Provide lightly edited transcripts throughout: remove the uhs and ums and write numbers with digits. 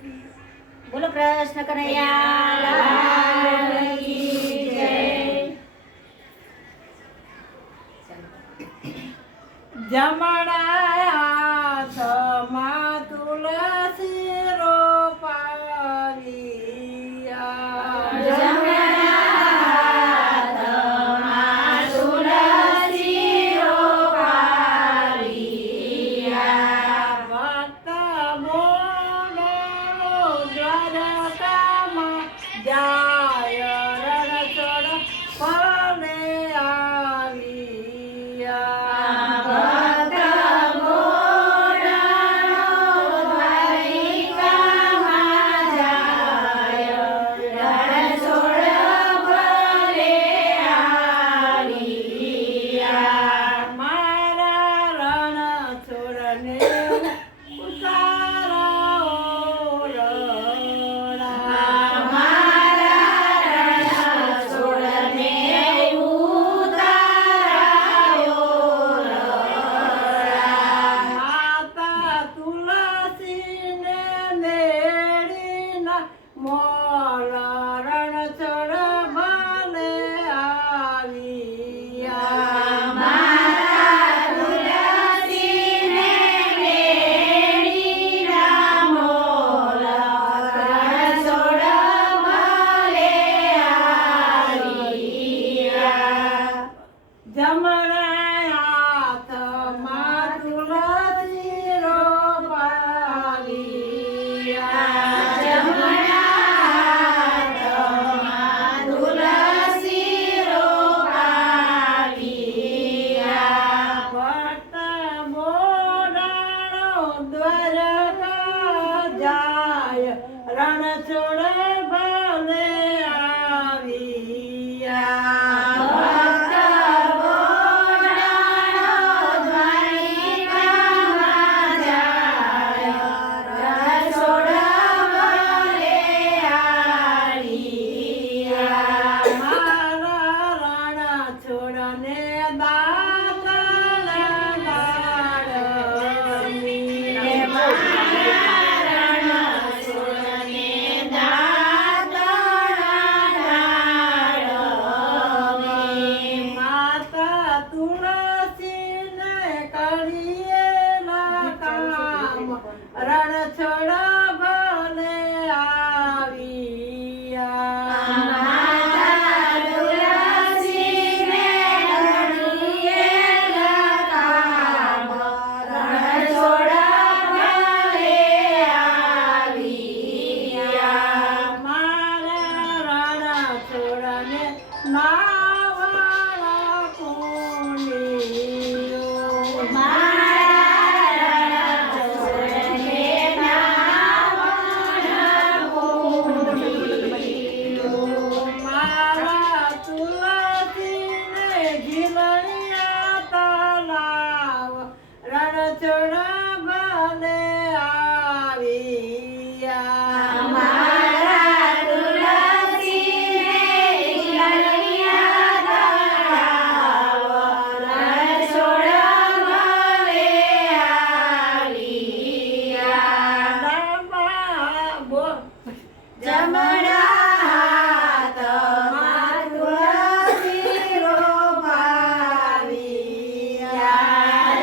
બોલો કૃષ્ણ કનૈયા લાલ કી જય. જમણા હાથમાં તુલસી રોપાવિયા. જમણા હાથમાં તુલસી રોપાવિયા. ભક્ત મોનો દ્વારકામાં જાય રણછોડ ફળે આવ્યા. રણછોડ ભલે આવ્યા. રણછોડ ભલે આવ્યા. મારા રણછોડને નાવડા પુણ્યો. રણછોડ ભલે આવ્યા.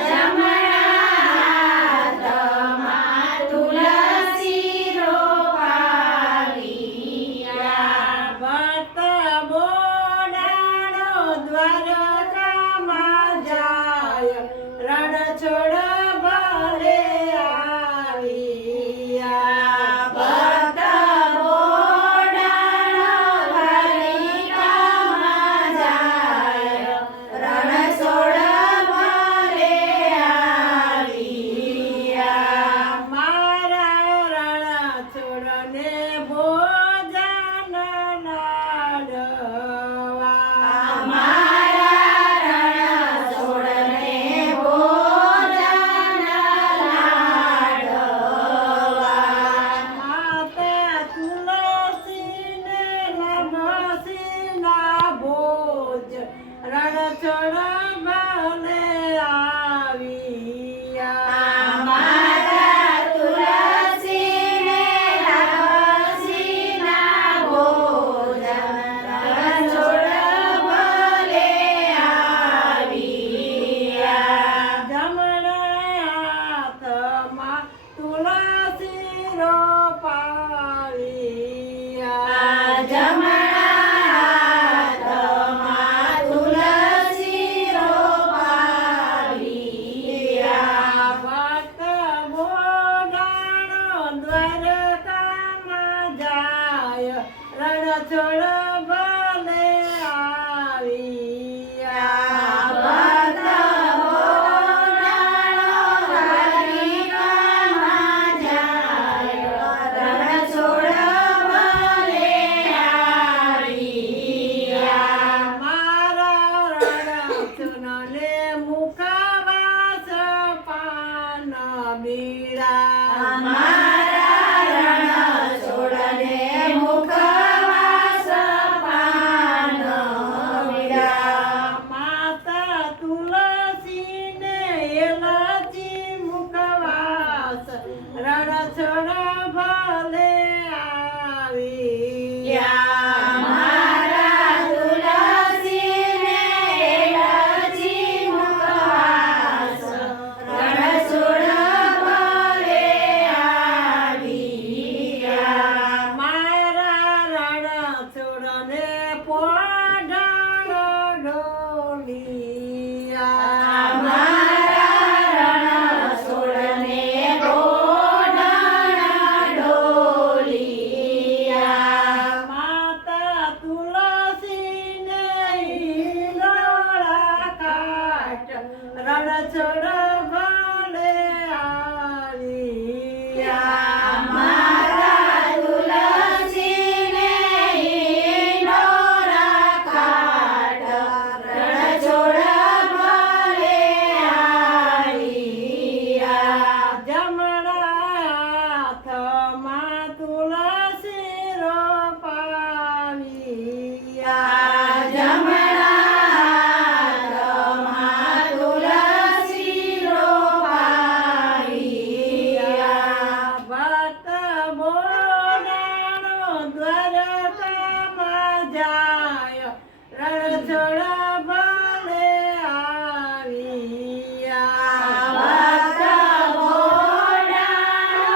જમણા હાથમાં તુલસી રોપાવિયા. ભક્ત મોડાનો દ્વારકામાં જાય રણછોડ ભલે આવ્યા. ભક્ત રણ છોડ ભલે આવ્યા ભક્ત બોલાણો દ્વારિકામાં જાય રણ છોડ ભલે આવ્યા મારા રણછોડને મુખવાસ પાન બીડા મારા રણછોડને મુખવાસ પાન બીડા માતા તુલસીને એલચી મુખવાસ રણછોડ ભલે આવ્યા મારા તુલસીને એલચી મુખવાસ રણછોડ ભલે આવ્યા મારા રણછોડને પોઢાણ ઢોલિયા મારા રણછોડને ગોડાણા ઢોલિયા માતા તુલસીને ઈંડોળા કાટ રણછોડ ભલે આવ્યા મારા તુલસીને ઈંડોળા કાટ રણછોડ ભલે આવ્યા જમણા હાથમાં તુલસી રોપાવ્યા જમણા હાથમાં તુલસી રોપાવ્યા ભક્ત બોલાણો દ્વારકામાં જાય રણછોડ ભલે આવ્યા ભક્ત બોલાણો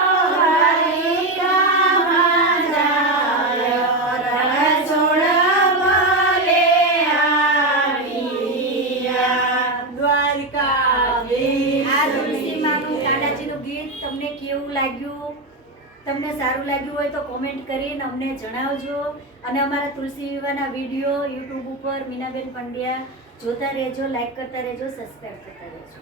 દ્વારિકામાં જાય રણછોડ ભલે આવ્યા દ્વારકાધીશ આ તુલસીમાનું કાનાજીનું ગીત તમને કેવું લાગ્યું? તમને સારું લાગ્યું હોય તો કોમેન્ટ કરીને અમને જણાવજો અને અમારા તુલસી વિવાહના વિડીયો યુટ્યુબ ઉપર મીનાબેન પંડ્યા જોતા રહેજો, લાઈક કરતા રહેજો, સબસ્ક્રાઈબ કરતા રહેજો.